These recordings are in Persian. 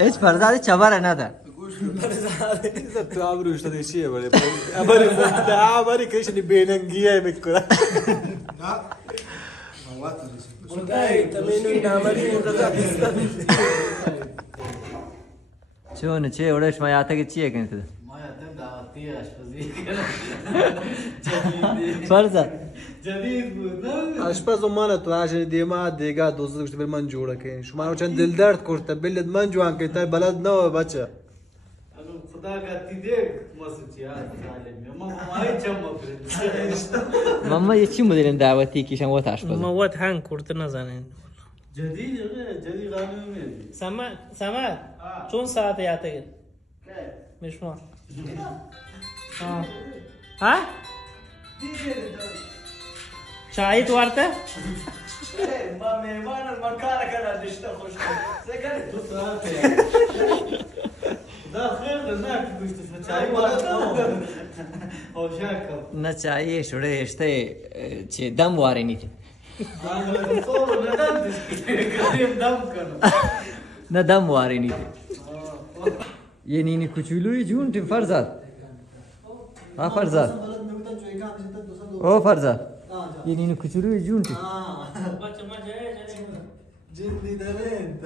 ايش فرزاد چبر نده تو ابروش دادی چیه ولی ابری ابری کشنی بیننگیه میکنه چون چه اورش ما یاته که چیه کنید ما یادم دعوتی آشپزی فرزاد جدید بود نه آشپز من تو عشان دیما دیگه دوست داشت من جوړه کین شما چند دل درد کرده بلد من جوان که تا بلد نه بچه خدا گاتی دیگ مسوچی ظالم ما مای چم بفرد ماما یه چی مدیرین دعوتی کیشن وات آشپز مواد هنگ کرده نزنین جدید جدید قانونی سمت چون ساعت یاته گید میشما ها چای تو ورته ما میوان مکان کنه دشته خوش سکر تو ساعت دا خیر ده نه گوشت چای وارد او شاکم نه چای شوره اشته چه دم واره نیتی نه دم واره نیتی یه نینی کچولوی جون تیم فرزاد ها فرزاد او فرزاد یه نینی کچولوی جون تیم جدی داره انت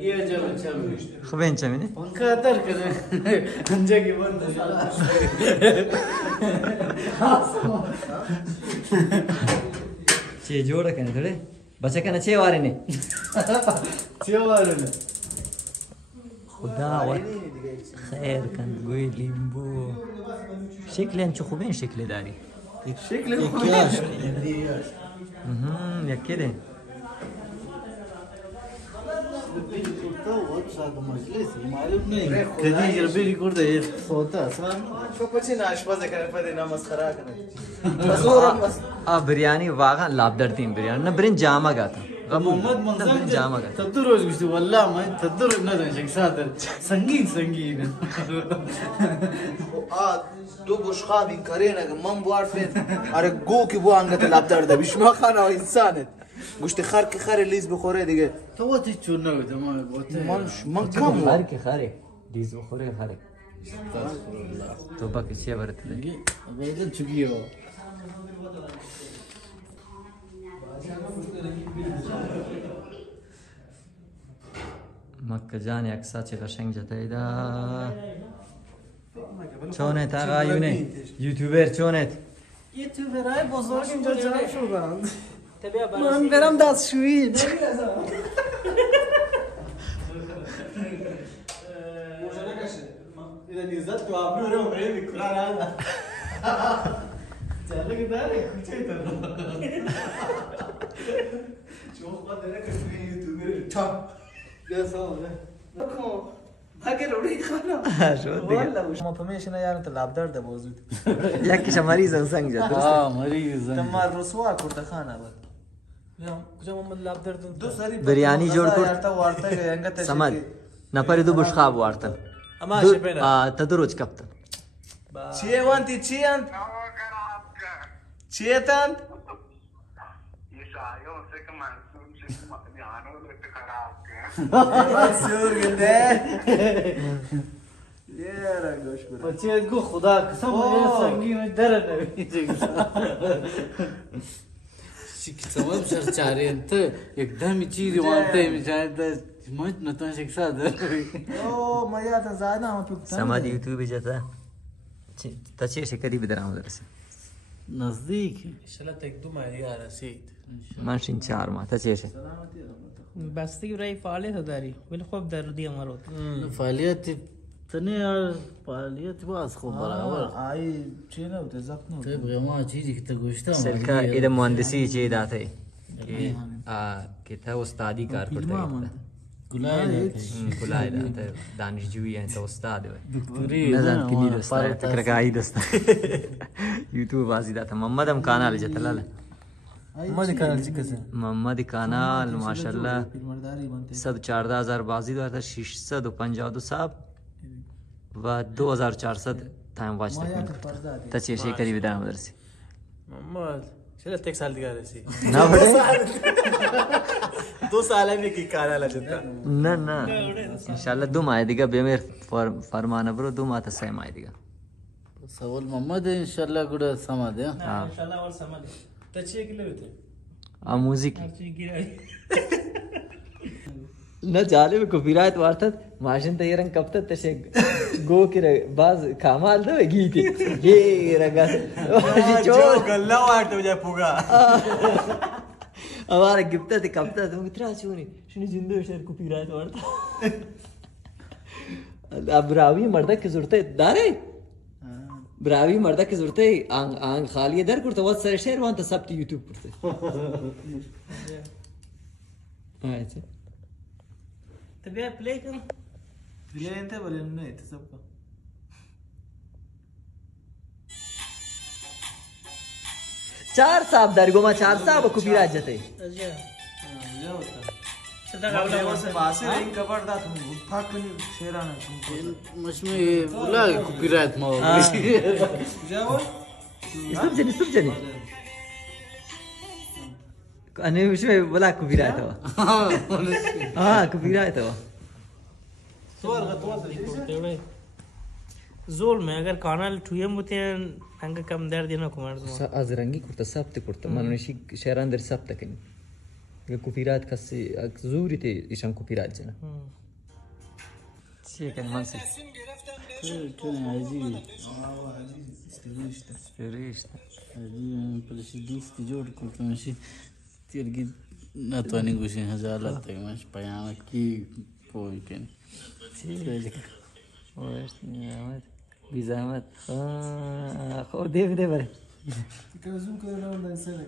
یه جلو چلو خب این چه مینه؟ पंखा तर करे अंजे की बंद چه جوړه کنه ته بچه کنه چه واره نه چیوارنه خدا و خیر کن گوی لیمبو شکل چه خوبین شکل داری شکل خوبیش یکی ده کدی جربی کرده یه صوتا اصلا پچی ناشپاز کنه پدی نمسخره کنه بریانی واقعا لابدرتیم بریانی نه برین جامه گاتا محمد برین جامه گاتا تدو روز گوشتی والله ما تدو روز ندن شک سادر سنگین دو بشخاب این کاره نگه من بو عرفت آره گو که بو انگت لب درده بیشما خانه ها انسانت گوشت خر که خر لیز بخوره دیگه تو تی چون نگه من کم خر که خره دیز بخوره خره تو با کسی برات ده بیدن چگیه مکه جان یکسا چه قشنگ جتای دا چونت آقا یوتیوبر چونت یوتیوبرای بزرگ اینجا جمع شدن من برم دستشویی نیزت تو آبرو رو میری میکنن چاله که داره کوچه تو چون خود داره که توی یوتیوبر چاپ بیا سامونه اگر روی خانم شد دیگه ما پمیش نه یارم تو لب درد بازود یکیش مریض و سنگ جد درسته مریض تم رسوا کرده خانه بود کجا محمد لب درد دو سری بریانی جوړ کړ یارتا وارته انگت سمد نفر دو بشخاب وارتن اما شپینا تدرج کپتن چیه وانتی چیه انت چیه تانت منصور گده یه را گوش کنه بچه گو خدا قسم یه سنگین در نمیشه شکی سوال بشر چاره انت یک دمی چیزی وانته میشه مجد نتون شک ساده او ما یادم زایده هم تو سمد یوتیوب جتا تا چه شکری بدرام درسه نزدیک انشالله تک دو ماهی رسید من شین 4 ماه تا چه بستگی برای فعالیت داری ولی خوب دردی امارات فعالیت تنه یار فعالیت باز خوب برابر آی چی نه بوده زبط نه طيب ما چیزی که تو گوشتم سلکا ایده مهندسی چه داته که تا استادی کار کرده گلای کلای داته دانشجویی انت استاد دکتری نزد کی دسته تکرکای دسته یوتیوب بازی داته محمدم کانال جتلاله محمد کانال چی کسه محمد کانال ماشاءالله 114,000 بازی دارد 652 ساب و 2400 تایم واچ تکمیل تا چه شکری بدرم درسی محمد چرا تک سال دیگه رسی نه بڑے 2 سال می کی کانالا جتا نه نه انشالله 2 ماه دیگه بمیر فرمانه برو 2 ماه تا 3 ماه دیگه سوال محمد انشالله گوڑا سما ده نه انشالله ور سما ده ته چه کله وته موزیک هر چی ګیرای نه جالب کپیرایت وارتد ماشین ته رنگ کپته تشه گو کره باز کمال ده گیتی یه رگا جو گلا وارته وجه پوگا Avara gipta te kapta te mung tra chuni shuni jindo shar copyright varta bravi marda ki zurte dare bravi marda ki zurte ang khaliye dar kurta wat sare share wan ta sabti youtube kurta acha ته بیا پلی کړ پلی انت بولن نه ته سب کو 4 साहब दरगोमा 4 साहब copyright jate اجا या होता صدا गावला वैसे पासे ring cover दा तुम फाक नहीं शेराना तुमको مشمي ولا كوبيرايت ما जाओ सब जनी अने उसमें बोला copyright हो हां copyright हो صور غتوا तेवढे زول में अगर कानाल ठुयम होते अंग कम दर्द न Kumar az rangi kurta sabte kurta manonishi sheran der sabta ken ye copyright kasi zuri te ishan copyright jana şey kan mansi كان عزيز فريشت عزيز بلش دوست جوړ کو ماشي تیرګي نه تو نه ګوشي هزار ته ماش پیام کی پوي کن نعمت بی زحمت خو دیو دی بره كان زوم كده لو ده سنه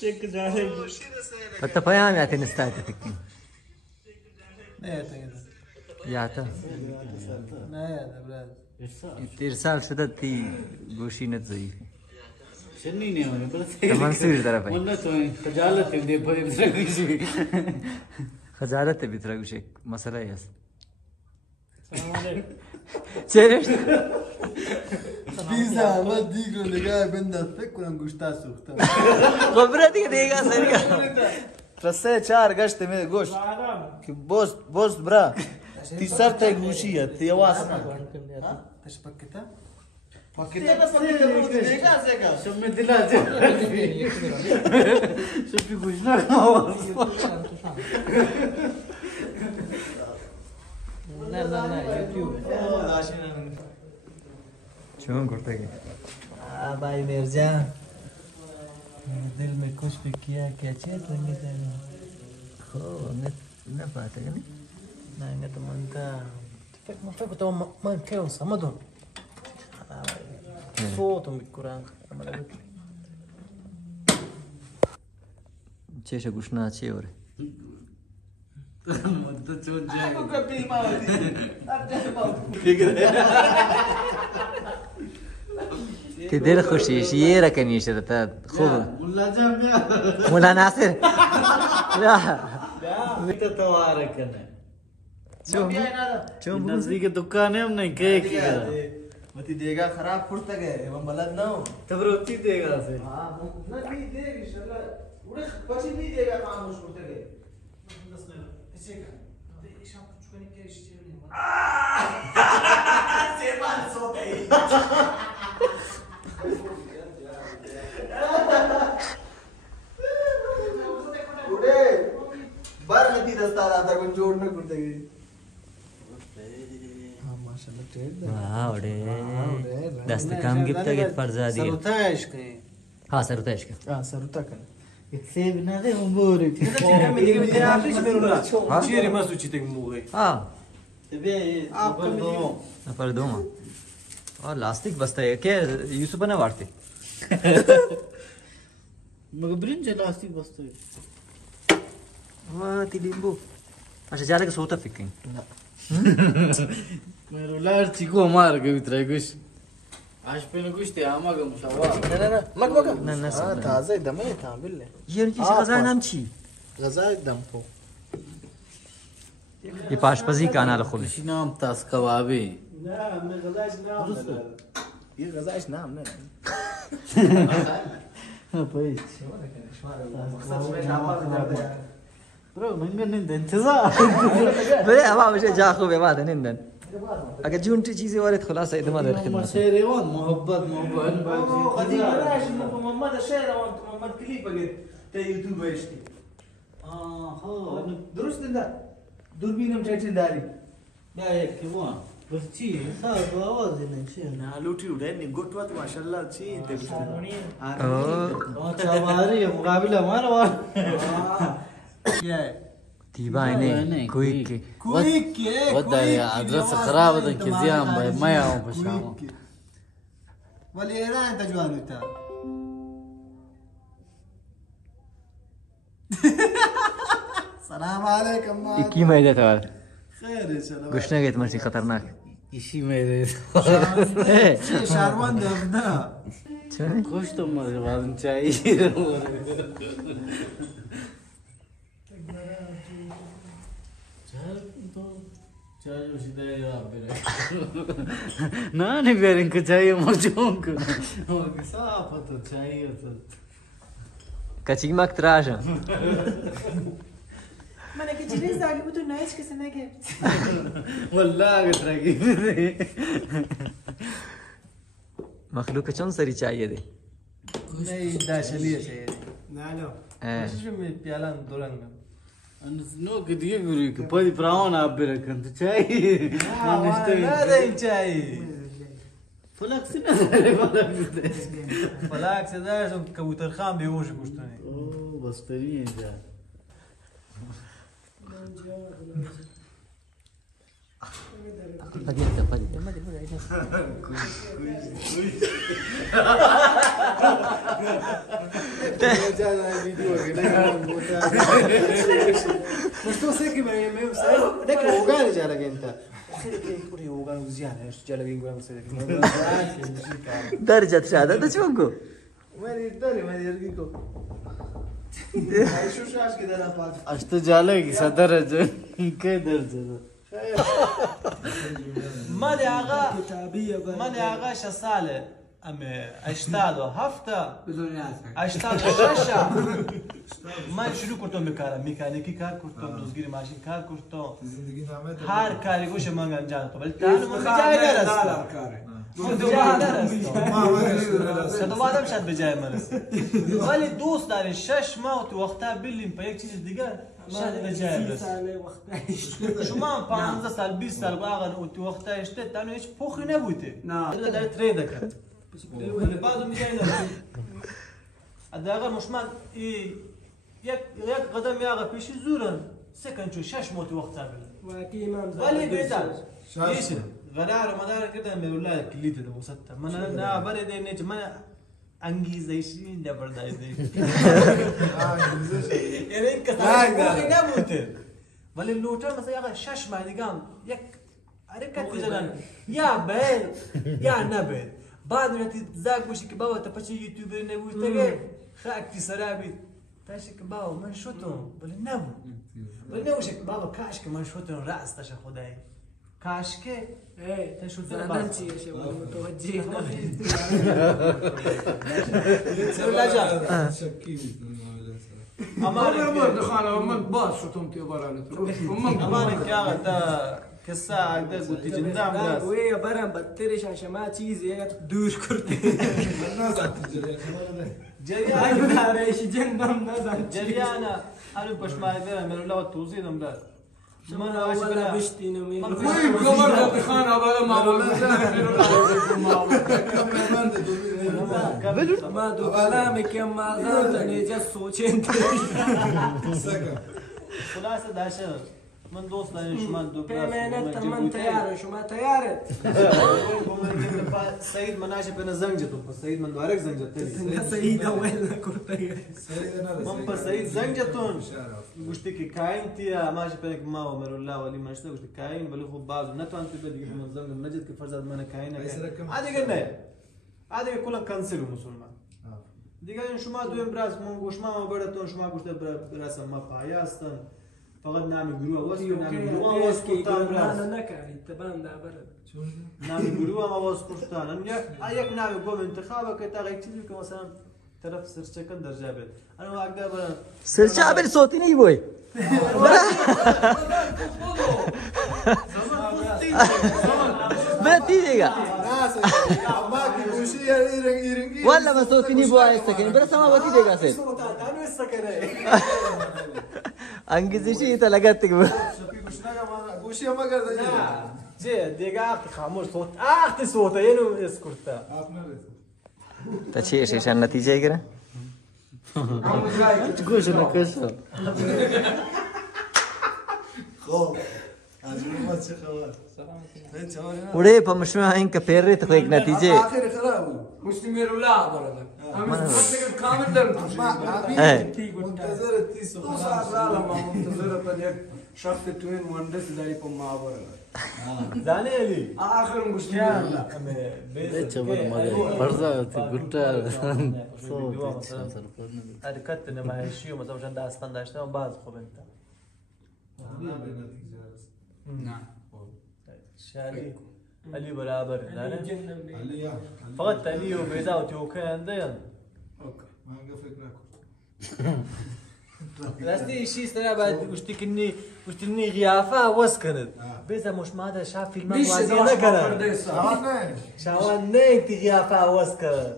चेक जा रहे पता पयाम याते नस्तायत fikkin نه yata نه يا براد irsal شده تی گوشی نت ضعیف شنی نه ونه بس تمام سویر طرف ہے والله تو خجالت دې په دې خجالت به تر گوشه مسئله است السلام عليكم چرش Biza ama digro nega benda fekk ulan gushta suxta. خبره دیگه دیگه سرگا ترسه 4 گشت می گوش که بوست برا تی سر ته گوشی تی واس ايش بكتا پاکتا بس شو می دلا جه شو پی گوش نه آواز لا يوتيوب چون کرتے گئے भाई मिर्जान दिल में कुछ भी किया क्या चेत लगे तेरे خو نه پاته کنی ना इन्हें तो मनता ما فيك تو ما كيو سمدون صوت بالقران چشه گوشنا چی اوره مدت چون جای تی دل خوشیش یه رکنی شرطه خوب مولا جان بیا مولا ناصر لا میته تواره کنه چون نزدیک دکان هم نه که کی Mati dega kharab purta gaya. Evam balad na ho. تبروتی देगा से हाँ, ना भी देगा इंशाल्लाह. उड़े पची भी देगा काम उस पurta गया. ऐसे का. सेमान सो गई. उड़े बार नदी दस्ता आता कौन जोड़ ना करते गए. माशाल्लाह ट्रेड واوڑے دست کم گفتا گفت فرزادی سروتاش كاي ها سرتاش که سروتا كان سيب نادي مبورك चेरी मस्त उचित मुगे. ها تبي आपको نفر دوما और लास्टिक बसता है क्या यूसुफ ने वाटते मगर ब्रिंज लास्टिक बसतो वा ती लिंबू अच्छा जाले का सोता फिकिंग मेरो लार चिको मार के भित्र कुछ आज पे न कुछ ते आमा गम शवा لا لا لا مك لا، لا، لا. تازه دمه تا بالله ये किसी غذا नाम छी غذاء دم فو ये पाशपजी का नाल खुद نام تاس کبابی یه غذاش نام نه پایش برو من نند انتظار بله اما میشه جا خوبه بعد نندن اگر جونتی چیزی وارد خلاص ادامه در خدمت شهریوان محبت قديم انا اشوف محمد الشارع محمد كليب قلت تا يوتيوب اشتي ها درست ده دوربینم چیزی داری بیا یک کیوان بس چی صاحب آواز نمیشه نه لوٹی اڑے نی گوٹوا تو ماشاءالله چی تے چواری مقابل ہمارا تیبا اینه کویک کویک ودا ادرس خراب ده کی زیان به ما یاو بشام ولی ایران تجوانو تا سلام علیکم کی مایده تو خیر سلام گوشنه گیت مرسی خطرناک ایشی میره شهروند دفنا چونه؟ خوش تو مزه بازم چای چای وشیده یا بره نه نه بیارین که چای مرجون کنه صافه تو چای تو کچیک مک تراشم من اگه جلیز داگی بود و نایش کسی نگفت والله قلت راقي مخلوق چون سری چایه ده نه داشلیه شيء نالو شو می پیالان دوران نو قد يقولوا لك بادي براون عبرك انت شاي ما نشتري هذا شاي فلاكس فلاكس ده كوتر خام بيوش گوشتنی اوه بسترين جا فديت فديت مش تو سيكي ما يمسك ده كوغان جالك انت خير وغان زياده ايش جالك يقول مسك درجة شهادة ده شونكو ماني داري ماني يرقيكو شو شاش كده انا فاضي اشت جالك صدر كي درجه مالي اغا مالي اغا شساله ام اشتادو هفته اشتاد شاشا من شروع کردم میکردم میکانیکی کار کردم دوزگیری ماشین کار کردم هر کاری گوش من انجام دادم ولی تانو من جای نرسیدم تو بعدم شاید به جای من رسید ولی دوست داری 6 ماه تو وقتا بلیم په یک چیز دیگه شاید به جای برسید شما 15 سال 20 سال واقعا تو وقتا اشته تانو هیچ پخی نبوده نه داره ترید کرد ولی بعدم میگه اگر مشمال یک قدم یا پیشی زورن سکن چون 6 ماه تو وقتا بلیم ولی بیزار ایشه غرار مدار كده من والله كليته ده وسطه من انا برد نيج من انجيزه شيء ده برد يعني انك نموت ولی لوتر مثلا یا شش مردگان یک حرکت بزنن یا بل یا نبل بعد میاد زاگ بشی که بابا تا پچه یوتیوبر نبود تگه خاکی سرابی تاشه که بابا من شوتم ولی نبود ولی نبوشه که بابا کاش که من شوتم راست تاشه خدای کاش که تشو زدن چیه شو متوجه ولا جا شكيت اما خاله من باص شوتم تي برالت اما كاغا كسا ده قلت جندام بس وهي برام بترش عشان ما چیز یا دور کرده جريان دارش جندام نزن جريان انا بشمال ده من لو توزي دم ده من ولا بشتي نمي كوي كبر بخانه بلا ما دو كلامك يا ما زال جا سوچين خلاصه داشه من دوست دارم شما دو بمعنى من تيار شما تيار سعيد مناشه بنا زنجتو سعيد من دوارك زنجت سعيد ولا كرتي من پر سعيد زنجتون گوشتی که کاین تیا ماشه پنک ما عمر الله ولی ماشته گوشتی کاین ولی خوب بعض نتوان تو دیگه من زنگ نجد که فرزاد من کاین عادی کنه عادی کلا کانسل مسلمان دیگه شما دو امراض من گوش ما براتون شما گوشته براسم ما پایاستن فقط نام گروه واسه نام گروه واسه کردن نه نکردی تبان دابر نام گروه ما واسه کردن یک نام گم انتخاب که تا چیزی که مثلا طرف سرچکن در جابه انا واقعا برا سرچابل صوتی نہیں بوئے بتی دے گا والله ما صوتی نہیں بوئے سکن برا سما بتی دے گا سر انگیزشی تا لگت تک گوشی ما کرده جه دیگه آخت خاموش صوت آخت صوته اینو اسکرتا تا چه شیشن نتیجه گره گوش نکشم خب از ما چه خبر اوڑے پا مشروع این که پیر رही تو ایک نتیجه آخر خراب بود مستمر الله برادر اما مستقل كامل درت منتظر 30 ما منتظر یک شخص توین مهندس داری په ما برادر زانه علی آخر مستمر الله چبر مگه برزا گوتا حرکت نمایشی و مثلا داستان داشته و بعض خوب انت نه شالی علی برابر زانه فقط علی و بیضا و توکه اندین من فکر نکن راستی ایشی استرا بعد گوشتی کنی غیافه وز کند بیضا مش ماده شاف فیلم وازی نکنه شوان نه ایتی غیافه وز کند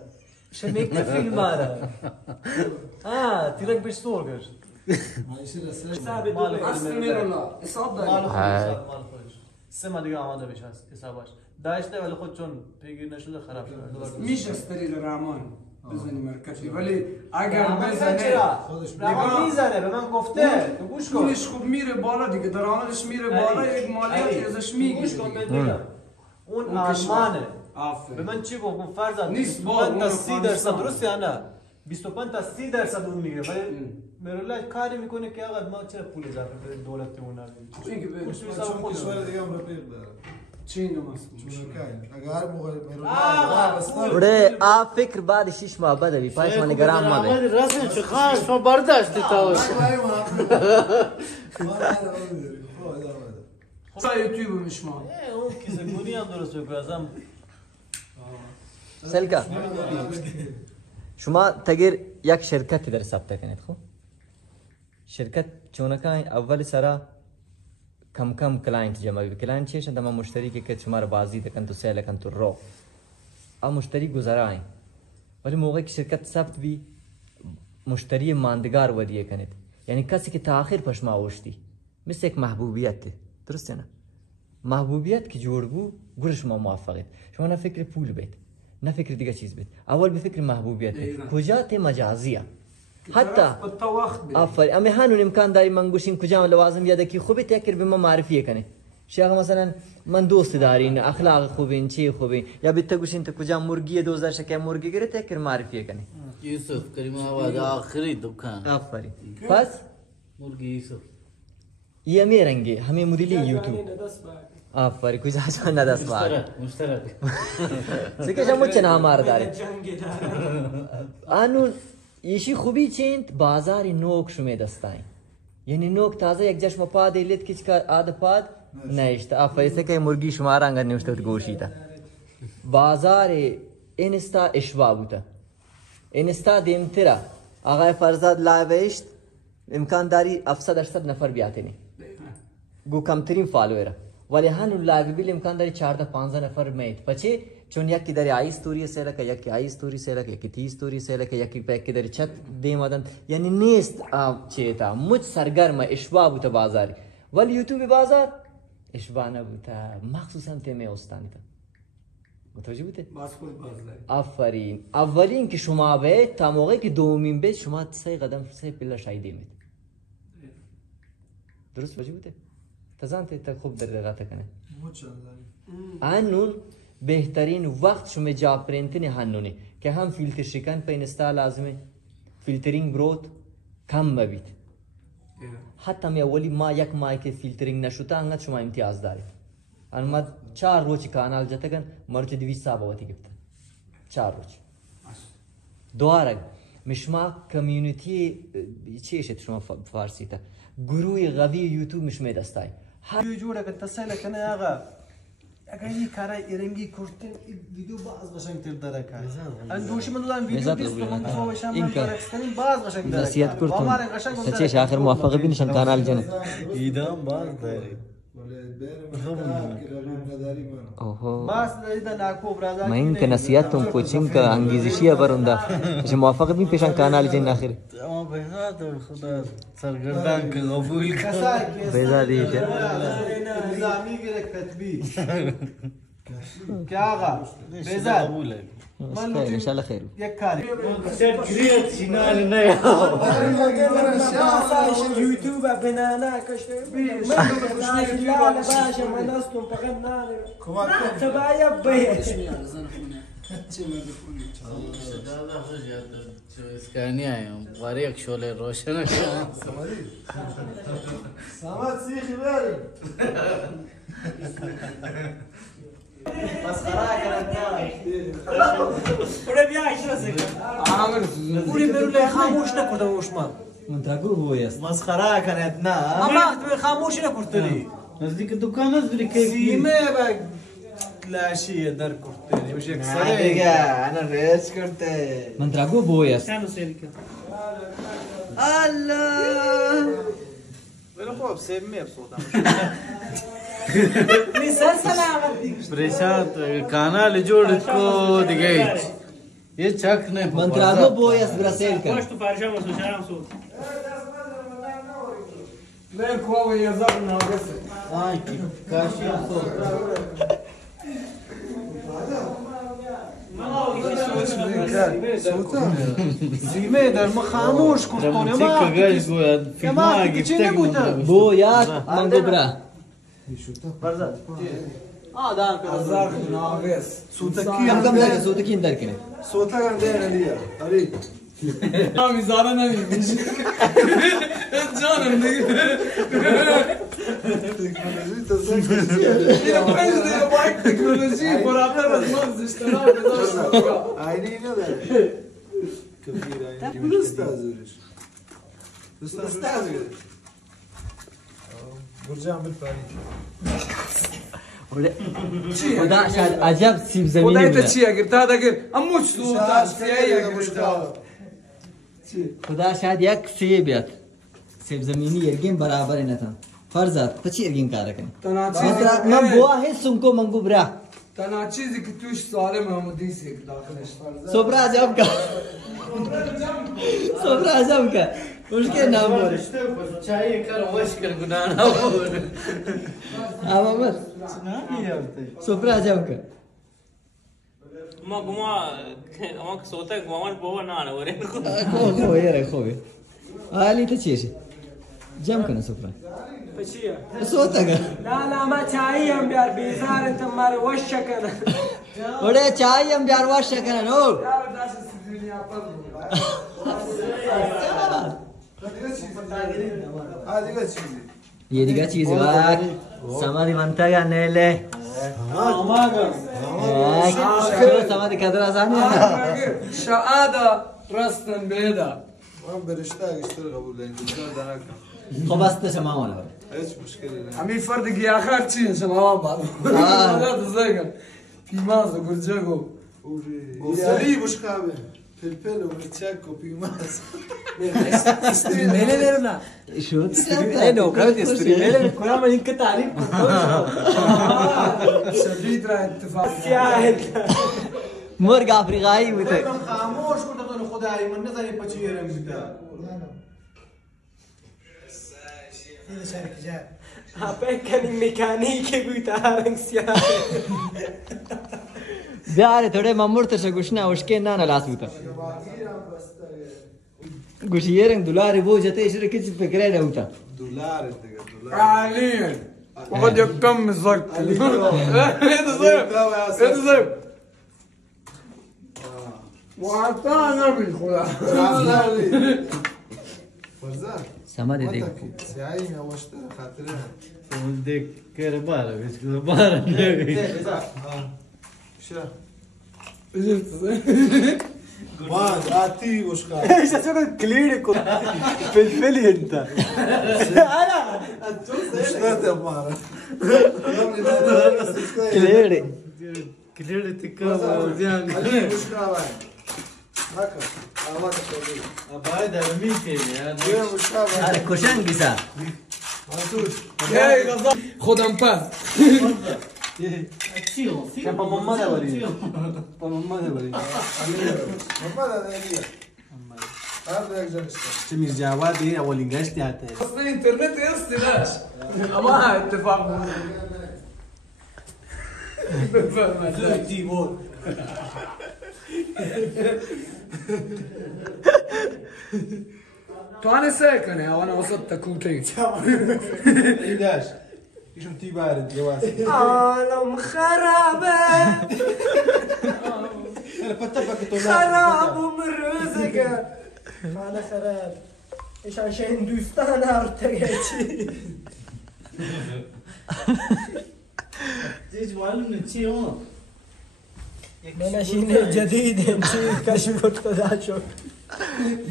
شمیک فیلم آره تیرک بیش سور گشت مستمر الله اصاب داری سه دیگه آماده بشه حسابش داشته ولی خود چون پیگیر نشده خراب شده میشه استریل رامان بزنی مرکزی ولی اگر بزنه رامان میزنه به من گفته تو گوش کن پولش خوب میره بالا دیگه درآمدش میره بالا یک مالیاتی ازش میگیره گوش کن بگم اون آلمانه به من چی گفت فرض نیست 25 تا 30% درسته یا نه 25 تا 30% اون میگیره ولی میرولا کاری میکنه که آقا ما چرا پول اضافه به دولت اون ندیم چون کشور دیگه هم رفیق داره چی نماست اگر موقع میرولا اوڑے آپ فکر بعد 6 ماه بعد بھی 5 ماه نگران ما بے رسم چه خاص ما برداشت تا خدا یوتیوب میشما اون کیسه هم درست بکنه ازم سلکا شما تغیر یک شرکت در ثبت کنید خب شرکت چونکه اول سرا کم کم کلاینت جمع بی کلاینت چیشن تمام مشتری که شما رو بازی تکن تو سیل کن تو رو اب مشتری گذرائیں ولی موقع کی شرکت ثبت بھی مشتری ماندگار ودیه کنید یعنی کسی که تا آخر پشما اوشتی مثل یک محبوبیت درسته نه محبوبیت که جور بو گرش ما موفقید شما نه فکر پول بید نه فکر دیگه چیز بید اول به فکر محبوبیت بید کجا ته مجازیه حتی آفرین امی هانون امکان داری من گوشیم کجا لوازم یاد کی خوبه تکر به ما معرفی کنه شیخ مثلا من دوست دارین اخلاق خوبین چی خوبین یا بیت گوشین تو کجا مرغی 2000 شکه مرغی گره تکر معرفی کنه یوسف کریم آباد آخری دکان آفرین پس مرغی یوسف یہ میرنگی ہمیں مدلی یوٹیوب آفرین کجا جان نداس بار مشترک سکه جمع چنا مار داره آنون ایشی خوبی چند بازاری نوک شما دستاین یعنی نوک تازه یک جشم پاد ایلیت کچ که آد پاد نیشت آفرین سکه مرگی شما رنگ نوشته گوشی تا بازار اینستا اشوا بوده اینستا دیمتره آقای فرزاد لایوشت امکان داری 700-800 نفر بیاته نی گو کمترین فالووره ولی هنو لایو بیل امکان داری 14-15 نفر میت پچه چون یکی داری آی استوری سیلک یکی آی استوری سیلک یکی تی استوری سیلک یکی پیک داری چت دیم آدم یعنی نیست چیتا مج سرگرم اشوا بوده بازاری ولی یوتیوب بازار اشوا نبوده مخصوصا تیمه استانی تا متوجه بوده آفرین اولین که شما به تا موقعی که دومین به شما 3 قدم 3 پله شایده مید درست وجه بوده تزانت تا خوب در رغت کنه آنون بهترین وقت شما جا پرینتن هنونه که هم فیلتر شکن پا اینستا لازمه فیلترینگ گروت کم مبید حتی می اولی ما یک ماه که فیلترینگ نشوتا انگت شما امتیاز دارید اما 4 روچ کانال جتگن مرچ 200 سابواتی گفت 4 روچ دوارگ مشما کمیونیتی چی شد شما فارسی تا گروه قوی یوتیوب مشما دستای جوړه که تسهیل کنه هغه اگر این کارای ایرنگی کردن ویدیو باز قشنگ تر داره کار اندوشی من دادم ویدیو دیست من فوشم من برکستنیم باز قشنگ داره نصیحت کردم تچیش آخر موافقه بینشان کانال جنه ایدام باز داری باز دیدن اکو برادر ما این که نصیحت تون کوچینگ که انگیزشیه برونده اش موافقه بین پیشان کانال جن آخر اما بهزاد خدا سرگردان که قبول کن بیزا دیگه نظامی گره کتبی که آقا بیزاد قبوله خیر انشالله خیر یک کاری گریت سینال نه یوتیوب بنانا کشته من باشا من استم فقط نانه تبايا بيت इसका नहीं आया हूँ बारीक शोले रोशन سامت سیخی بری مسخره थोड़े भी आइशा से پوری برونه خاموش نکردم اوشمان منتقو بویست مسخره کنید نه اما تو خاموش نکردی नजदीक दुकान है तेरी के سیمه با لاشی در کردی وش یک سره دیگه انا ریس کرده منتقو بویست كانوا سيرك الله ولی خوب سیمه بصوتم مثال سلامت परेशान काना ले जोड़ को दिखाई ये चक ने منتقو بویست برسیل کن واش تو فارشا مسوشارم سو لا كوا يزقنا بس आई की काशी सो سیمه در ما خاموش کردن रमती ما कगज गोया ما फिल्मा کی چی गिफ्ट نبوده بویات منگو برا دان که زار ناقص کم کم درکن سوتو کین درکنه صوتك عندنا ليا اريد عم زارنا مش جانم تكنولوجيا برابر بس ما اشتراك عيني كده كبير عيني استاذ استاذ برجع بالفريق خدا شاید عجب سیب زمینی وده بوده انت شي قلت هذا قلت اموت صوت سيئة قلت خدا شاید یک سیب بیاد سیب زمینی یرگین برابر نتا فرزاد تو چی یرگین کار کنی من بوا حسم کو منگو برا تنا چیزی که توش سالم محمودی سی داخلش صبر عجب کا صبر عجب کا مشکل نام بوله चाहिए कर वश कर गुनाह ना बोल اما بس صبر عجب کا ما گما ما सोता गवान पोवा ना आना वरे خو یاره خوبه حالی تو چیشه جمع کنه صبر فشيه صوتا کا لا لا ما چاهیه هم بیار بیزار انت مار وشه کنه اوڑے چای ہم بیار واش کنه نو یار داش دنیا پر ये दिखा चीज बात समाधि मनता का नेले समाधि कदर आसान है شهاده رستن بيدا ما برشتاق اشتغل قبول لان الدكتور ده هناك خب بس تسمع ولا ايش مشكله عمي فردك يا اخر تشين سماوا بعض لا تزيق في مازو قرجاكو وسري مش قابل فلفل ومتشاكو في ماس ميلي لنا شو اي نو كانت استريميلي كنا ما يمكن تعريف شديد را اتفاق شاهد مرغ افریقایی بوده خاموش کردن خدای من نزنی پچی رنگ بیتا كان ميكانيكي بيتارنگ سياه بیاره थोडे मम्मूरतش گوشنا وشکه نه لاس بوده گوشیرنگ دلاری بو جته اشره کچ فکره نه بوده دولار دولار عليا وقد يكم الزق هذا زيب هذا زيب وعطانا بالخلا فرزان समाधि देख سعيد او اشترى خاطرها देख कर बार इसको बार شا واد آتی گوش خواهد ايش اسمه كلينيكو فلفلي انت انا اشتات يا مارا كليري كليري تكابا وزيان علي گوش خواهد هكا آواز خواهد ابايد ارمي كيني بیا گوش خواهد آره کشنگی سا خودم پس كان ماما ده وري ماما ده وري محمد هذا هذا یک جان است تمير جوادي اولين قاشتي حتى اصلا اینترنت استناش اما اتفاق تيبور تو انا ساكن وانا وصلت كوتي ایداش ایشون تی بارد جواز عالم خرابه انا فتبك تو خراب ومرزقه انا خراب ايش عشان دوستان ارتقيتي زيج معلم نتشي انا شيء جديد انت كشف اقتداء شوف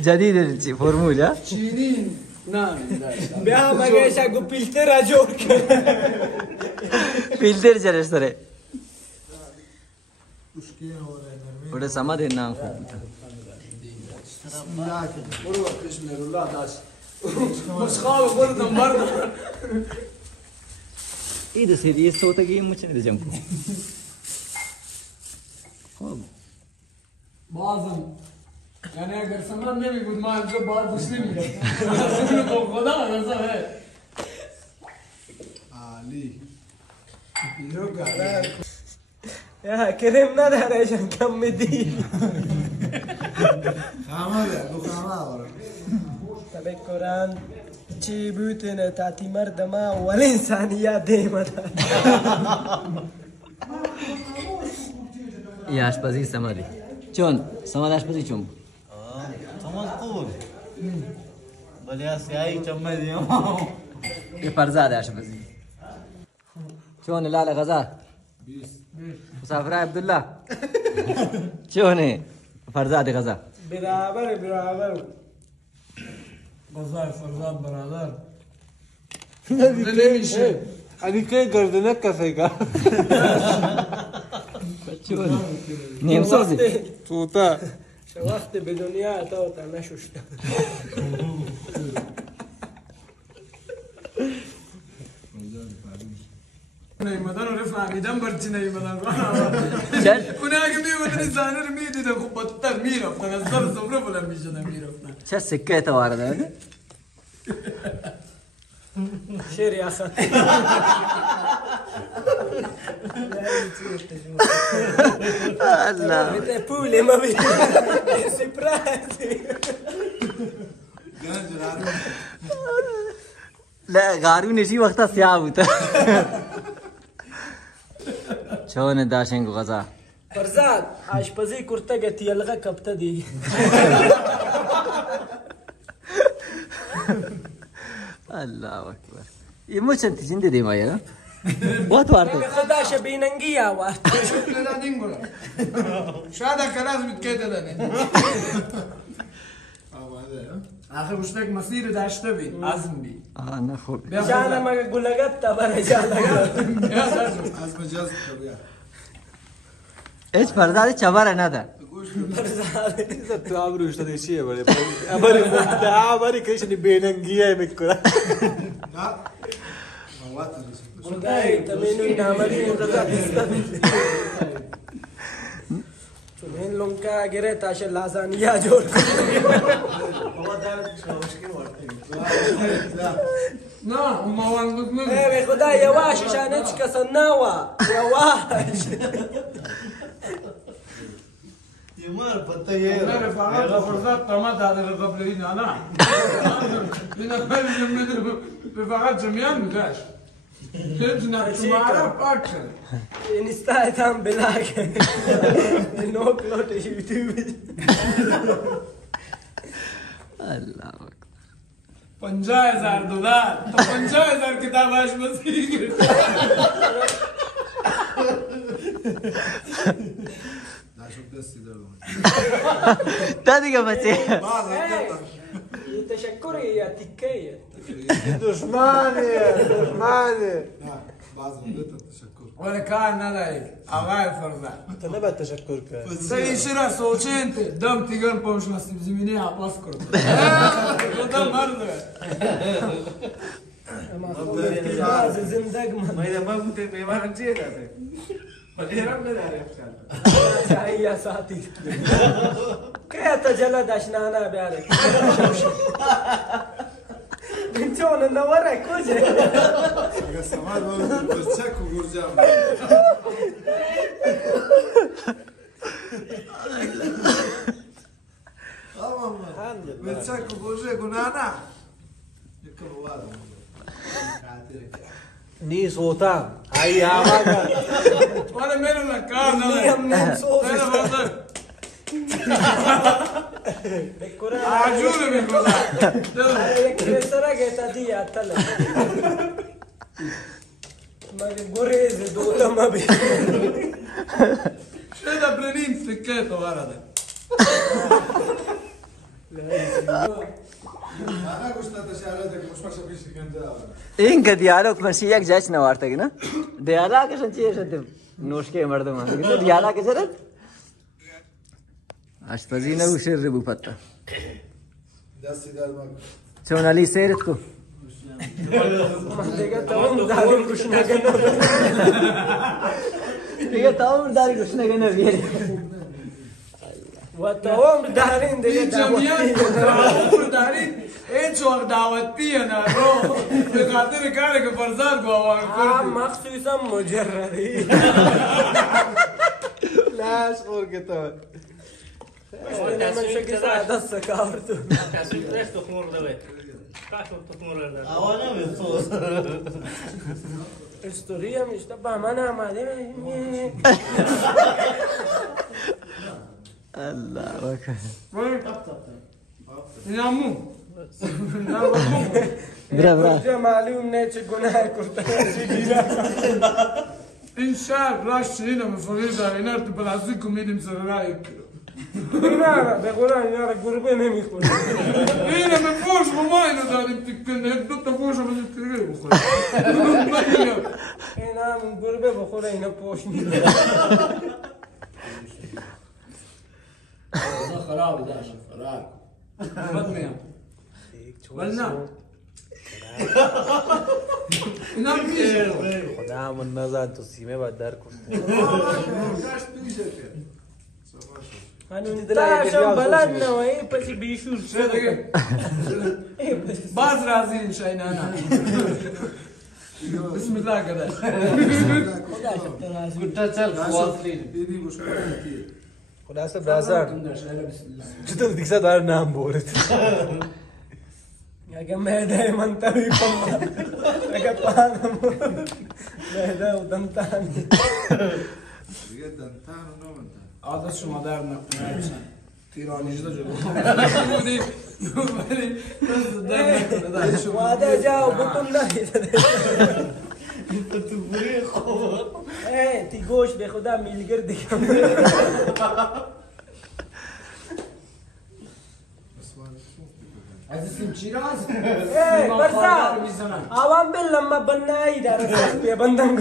جديد فورمولا چینین نه بیا مگه اگه فیلتر جور فیلتر چرش داره مشکل हो रहा है घर में थोड़े समझ है ना खूब برو بسم الله داش مش خالص برضه برضه ये तो सीरियस होता कि मुझे नहीं जमको बाज़न यानी अगर समझ नहीं कुछ मान जो बात दूसरी नहीं है तो खुदा ऐसा है علي يا كريمنا ده عشان كم دي خامه دو خامه ورا طب القرآن چی بوتن تاتی مرد ما والإنسانية ديما ये आशपाजी समझ चोन समझ आशपाजी चुम समझ कौन बलिया स्याही चम्मे दिया ये फरजाद है आशपाजी चोन लाल गजा मुसाफिर अब्दुल्ला चोन है फरजाद गजा برابر برابر بازار فرزاد برادر نمیشه علی که گردنک کسیگا चोन نیم سوزی توتا شو وقت به دنیا تا نشوشت نمیدن و فهمیدم برچی نمیدن चल اونا اگه میمدن زانر میدیدن خب بدتر میرفتن از در صبره بلند میشدن میرفتن चल सिक्के तो आ रहा है شير يا اخي الله متى بولي ما بي سبرايز لا غارو نشي وقتها سياب होता चोन दाशें को गजा فرزاد آشپزی کرته گتی یلغه کبته دی الله اکبر ये मुझे जिंदे दे माया बहुत वार तो خدا شبیننگی آوات لا دينغولا شادا كلاس بتكيدلني آخر مشتاق مسیر داشته بید عزم بید انا خوب جانا ما گلگت تا برای جانا از مجاز بیا ايش فرداد چبار نه ده تو آبروش تا چیه بله ابری مقطع ابری کشنی بیننگیه میکنه لا موات خدای تمینو نامری مقدر چون این لونکا گره تاش لازانیا جور نه ما وانگت من به خدا یواش شانه چی کسان نوا یواش يمر بطيه انا رفعت فرصات طمات هذا قبل هنا انا من قبل رفعت جميعا مداش لجنا ما اعرف اكثر اینستا تام بلاک نو کلوت یوټیوب الله اکبر $50,000 तो 50,000 किताब आज मसीह تا دیگه بچه تشکر یا تکه دشمنه ولا كان نداری آقای فرزند تو نباید تشکر کرد. صحیح چرا سوچین دم تیگان پوش نصیب زمینی عباس کرد خدا مرد از زندگ من ما بوده پیمان چیه داده مدیرم نداره چاهیه ساتی که تجلا داشنانا بیاره بنتون نوره کجه سمار باید برچک و گرجم برچک و گرجه گناه نه یکم وادم نی سوتا ای آواز ولا منو كان نی هم نیم سوز عجول میکنه یک سرا گیتا دی اتل مگه گریز دوتا ما بی شده برنين فكيت وغرده انا گوشت تشارتك مش ماشي بيش كندا این که دیالوگ فرسی یک جاش نوارته گی نه دیالوگشون چیه شده نوشکه مردم هست گی دیالوگ شده آشپزی نگو شیر رو پتا دستی در مک چون علی سیرت کو دیگه تمام داریم کش نگنه دیگه تمام داری کش نگنه بیاری و تمام دارین دیگه جمعیت دارین هیچ وقت دعوتی نه رو به خاطر کاری که فرزاد گواه کردی مخصوصا مجردی لاش خور که تو من شکی ساعت سکار تو تصویر دست تخمور دوید کاتو تخمور داد آوانا به سوز استوری هم اشتا با من آمده الله اکبر نامو برا کجا معلوم نه چه گناه کرده چه گیره این شهر راش چنین هم فقیر داره اینا رو تو بلازی کمیدیم سر رای اینا به قرآن اینا را گربه نمیخوره این همه فوش با ما اینو دادیم تکنه یک دو تا فوش هم از تیگه بخوره اینا هم گربه بخوره اینا پوش میده خرابی داشت خراب بد میام ولی نه اینا میشه خدا من نزد تو سیمه باید در کنه تاشم بلند نوی پسی بیشور چه دیگه باز راضی این شای نه بسم الله کده گوتا چل خواستین دیدی گوش کنی خدا سب رازان چطور دیگه دار نام بورد اگه معده من تاوی پمد اگه پانم معده و دمتان دیگه دنتان و نومنتان عادت شما در نمیشن تیرانیش دا جلو بودی واده جاو بکن نهیده تو بوری خوب تی گوش به خدا میلگر دیگه عزیزیم چیراز برسا آوام بل لما بنایی داره سخت بیا بندم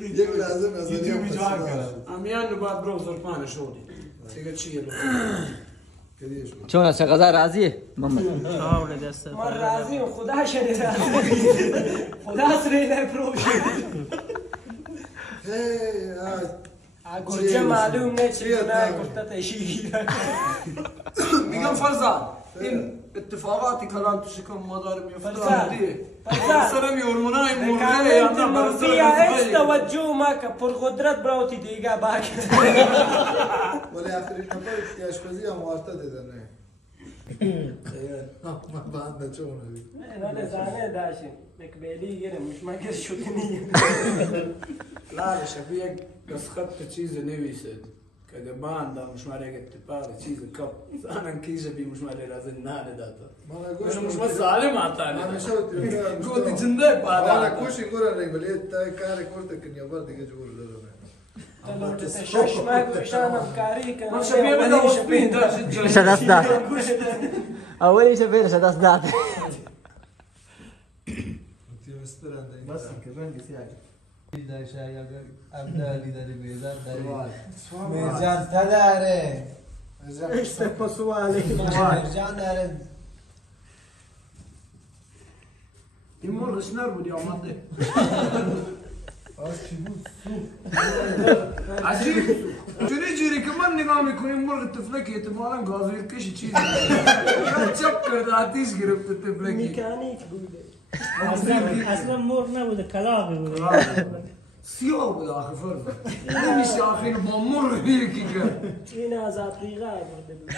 یک لازم از امیان رو باید برو زرپانه شدی دیگه چیه چون از غذا راضیه محمد آوله دست من راضیم خدا شده راضی خدا سری نپروشه گرچه معلوم نه چی گناه کرده تشیگی میگم فرزاد این اتفاقاتی کلان تو شکم مادر میفته سرم هورمونای مرده یا نه منفیه هیچ توجه ما که پر قدرت براوتی دیگه باکی ولی آخرین نفر که اشپزی هم وارتا دیدن نه بنده چونه نه زانه داشتیم مکبیلی گیرم مش مگر شدنی لا شبیه یک دستخط چیز نویسد که banda مش مالي قلت باري چیز کپ انا کیش بی مش مالي لازم نه داتا انا مش مسالم आता انا شوت قلت جنده بعد انا کوشش کردم ولی تا کار کرد که یه بار دیگه جور دارم شش ماه شانم کاری کنم من شبیه بدم شبیه داشت شدست داد اولی شبیه شدست داد بس که رنگ سیاه دیدای شاید عبدالی داری بیزار داری میزان تداره este پسوالی جان داره این مرغش نر بود یا آمده آش چی بود عجیب جوری که من نگاه میکنیم مرغ تفلکی احتمالا گازویر کشی چیزی چپ کرده آتیش گرفته تفلکی میکانیک بوده اصلا مرغ نبوده کلاغی بوده سیاه بود آخه فرد نمیشه آخه با مرغ یکی کرد این از افریقا برده بود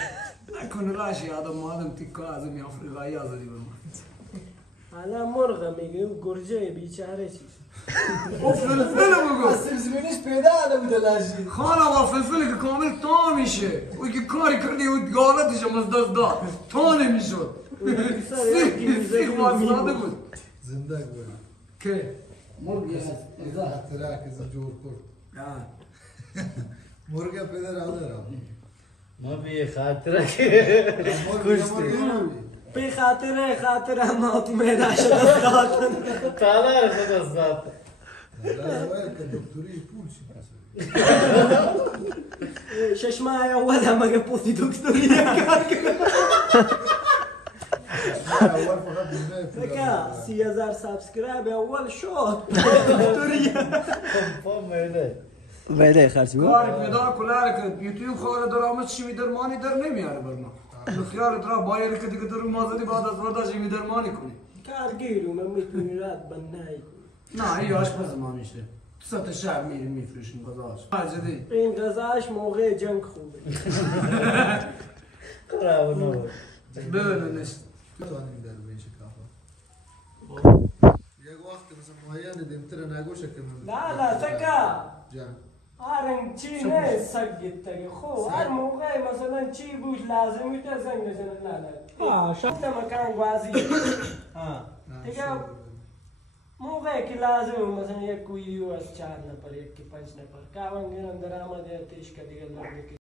نکنه راشی آدم مادم تیکا از این افریقایی آزادی برمان حالا مرغ میگه گرجه بیچاره چی او فلفل بگو زمینش پیدا نبوده لاشی خانم با فلفل که کامل تا میشه او که کاری کردی او گالتش هم از دست داد تا نمیشد سیخ واسلاده بود زنده بود که مرگی هست اختراع که جور کرد مرغ پدر آدارم ما به خاطر که به خاطر همات میده شده داد تالار خود داد که دکتری پول چی شش ماه اول همه پوتی دکتری اول فقط بکا 30,000 سابسکرایب اول شد دکتری فهم میده بله خرچی بود کاری پیدا کلاره که یوتیوب خواهر درآمد شیمی درمانی در نمیاره بر ما خیالت را باید که دیگه در مازدی بعد از ورده شیمی درمانی کنی کارگیرو من میتونی رات بنایی نه این آشپز ما میشه سطح شهر میریم میفروشیم غذاش مجدی این غذاش موقع جنگ خوبه خراب نو بدونش توانیم در بیش کافه یک وقت مثلا معین دیمتر نگوشه که لا سکا جان هرنگ چی نه سگت تگه خو هر موقع مثلا چی بوش لازمی تا زنگ بزنه لا شفت مکان گوازی دیگه موقع که لازم مثلا یک ویدیو از 4 نفر یک 5 نفر کاون گرم درآمد ارتش که دیگه لازم